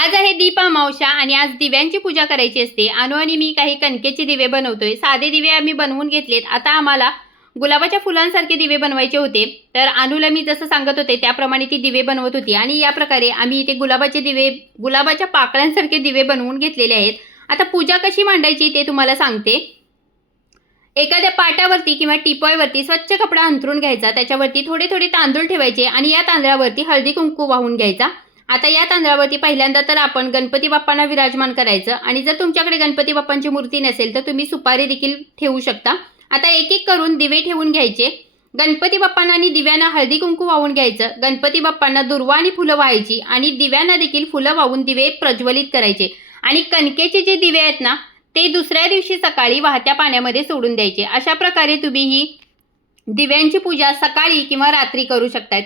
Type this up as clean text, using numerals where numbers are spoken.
आज आहे दीप अमावस्या आणि आज दिव्यांची पूजा करायची असते। अनु आणि मी काही कणकेचे दिवे बनवतोय। साधे दिवे आम्ही बनवून घेतलेत। आता आम्हाला गुलाबाच्या फुलांसारखे दिवे बनवायचे होते। तर अनुला मी जसं सांगत होते त्याप्रमाणे ती दिवे बनवत होती आणि या प्रकारे आम्ही इथे गुलाबाचे दिवे, गुलाबाच्या पाकळ्यांसारखे दिवे बनवून घेतलेले आहेत। आता पूजा कशी मांडायची ते तुम्हाला सांगते। एखाद्या पाटावरती किंवा टिपॉयवरती स्वच्छ कपडा अंथरून घ्यायचा। त्याच्यावरती थोडे थोडे तांदूळ ठेवायचे आणि या तांदळावरती हळदी कुंकू वाहून घ्यायचा। आता या तांदळावरती पहिल्यांदा तर आपण गणपती बाप्पांना विराजमान करायचं आणि जर तुमच्याकडे गणपती बाप्पांची मूर्ती नसेल तर तुम्ही सुपारी देखील ठेवू शकता। आता एक एक करून दिवे ठेवून घ्यायचे। गणपती बाप्पांना आणि दिव्यांना हळदी कुंकू वाहून घ्यायचं। गणपती बाप्पांना दुर्वा आणि फुलं वाहायची आणि दिव्यांना देखील फुलं वाहून दिवे प्रज्वलित करायचे आणि कणकेचे जे दिवे आहेत ना ते दुसऱ्या दिवशी सकाळी वाहत्या पाण्यामध्ये सोडून द्यायचे। अशा प्रकारे तुम्ही ही दिव्यांची पूजा सकाळी किंवा रात्री करू शकता।